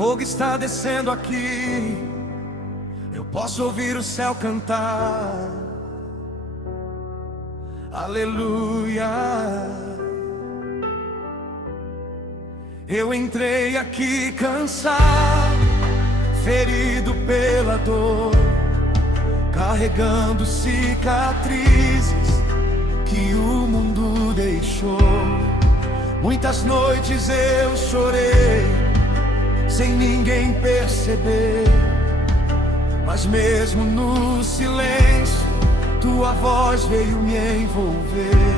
fogo está descendo aqui, eu posso ouvir o céu cantar. Aleluia. Eu entrei aqui cansado, ferido pela dor, carregando cicatrizes que o mundo deixou. Muitas noites eu chorei, sem ninguém perceber, mas mesmo no silêncio, tua voz veio me envolver.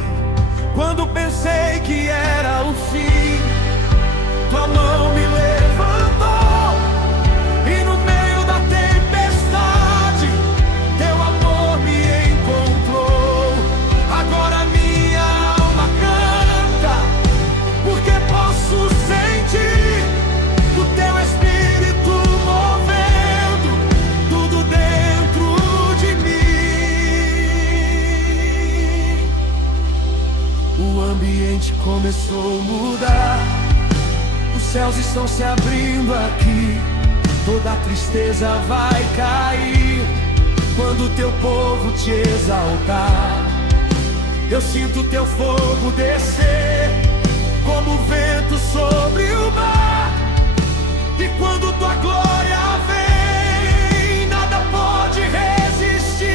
Quando pensei que era o fim, tua mão me levantou, e no meio da tempestade, teu amor me encontrou. Agora minha alma canta, porque posso sentir o teu Espírito movendo tudo dentro de mim. O ambiente começou a mudar, os céus estão se abrindo aqui, toda tristeza vai cair quando teu povo te exaltar. Eu sinto teu fogo descer como vento sobre o mar, e quando tua glória vem, nada pode resistir.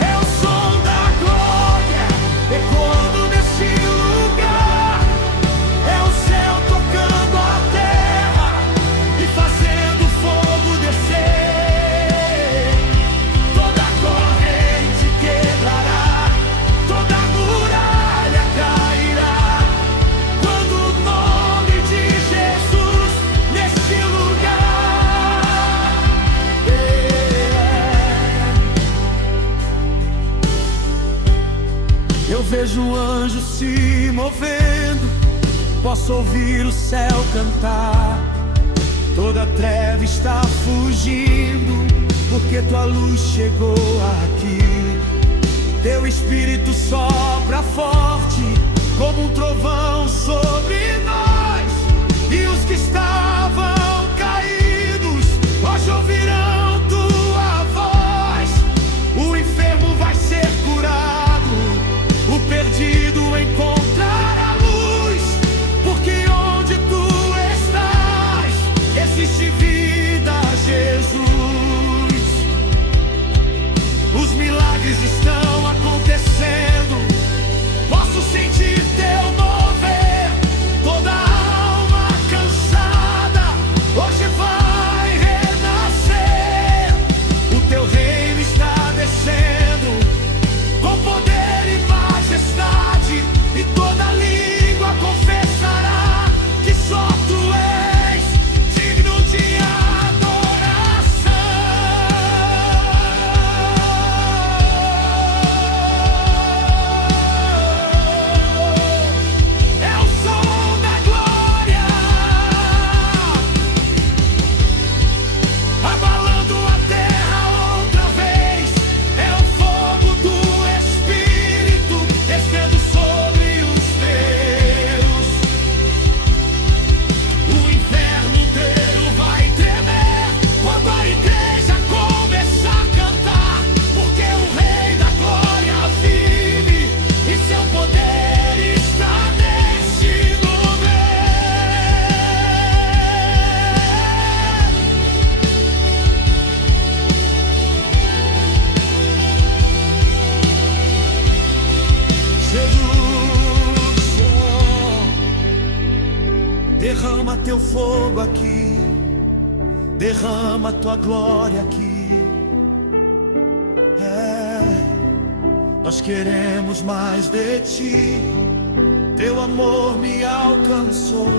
É o som da glória ecoando nesse lugar, é o céu tocando a terra e fazendo fogo descer. Toda corrente quebrará, toda muralha cairá, quando o nome de Jesus neste lugar. Eu vejo anjos se movendo, posso ouvir o céu cantar. Toda treva está fugindo, porque tua luz chegou aqui. Teu Espírito sopra forte, como um trovão sobre nós, e os que estavam caídos hoje ouvirão tua voz. O enfermo vai ser curado, o perdido encontrará luz, porque onde tu estás existe vida, Jesus. Os milagres estão acontecendo, posso sentir teu mover. Toda alma cansada hoje vai renascer. O teu reino está descendo com poder e majestade, e toda língua confessará que só tu és digno de adoração. É o som da glória abalando a terra outra vez, é o fogo do Espírito descendo sobre os teus. O inferno inteiro vai tremer quando a igreja começar a cantar, porque o Rei da Glória vive e seu poder está neste lugar. Jesus, derrama teu fogo aqui, derrama tua glória aqui. Nós queremos mais de ti. Teu amor me alcançou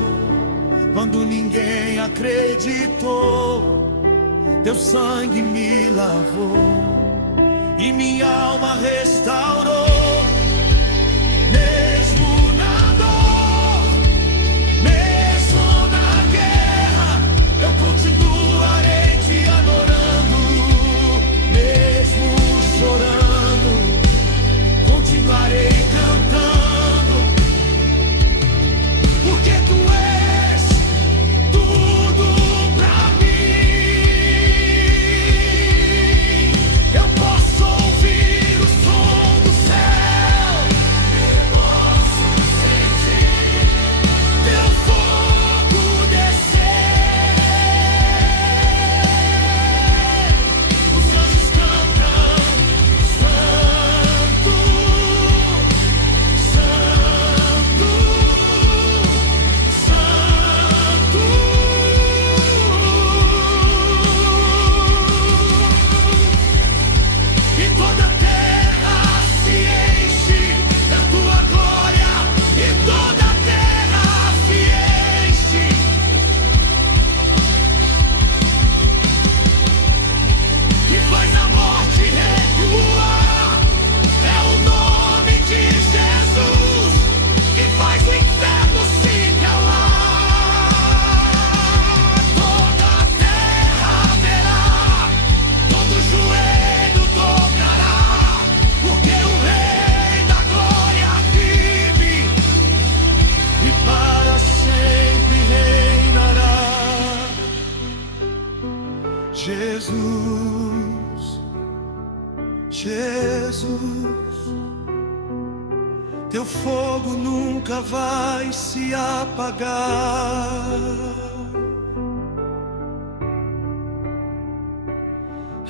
quando ninguém acreditou. Teu sangue me lavou e minha alma restaurou. Mesmo na dor, mesmo na guerra, eu continuarei te adorando. Mesmo chorando, continuarei cantando, porque tu és Jesus, Jesus, teu fogo nunca vai se apagar.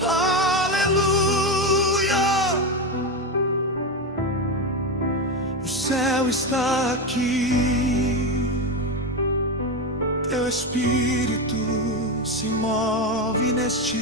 Aleluia, o céu está aqui, teu Espírito se move neste